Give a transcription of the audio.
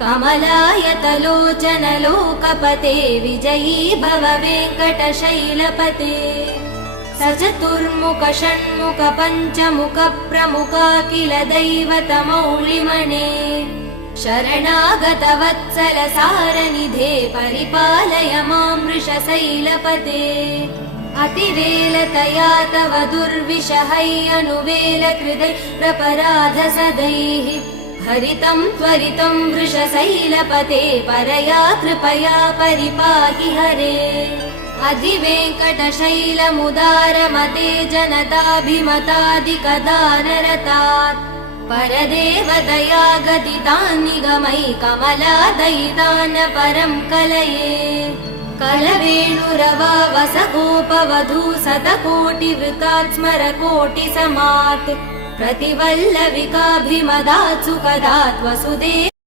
कमलायतलोचन लोकपते विजयी भव वेङ्कटशैलपते सचतुर्मुख षण्मुख पञ्चमुख प्रमुखाखिल दैवतमौलिमणे शरणागत वत्सल सारनिधे परिपालय मां वृषशैलपते अतिवेलतया तव दुर्विषहै अनुवेल कृदै प्रपराध सदैः हरितं त्वरितं वृषशैलपते परया कृपया परिपाहि हरे अधिवेङ्कटशैलमुदारमते जनताभिमतादिकदानरतात् परदेवदया गदितान् निगमै कमलादयितान् परं कलये कलवेणुरवा वसगोपवधू शतकोटिवृतात् स्मरकोटिसमात् प्रतिवल्लविकाभिमदात् सुखदात् वसुदेव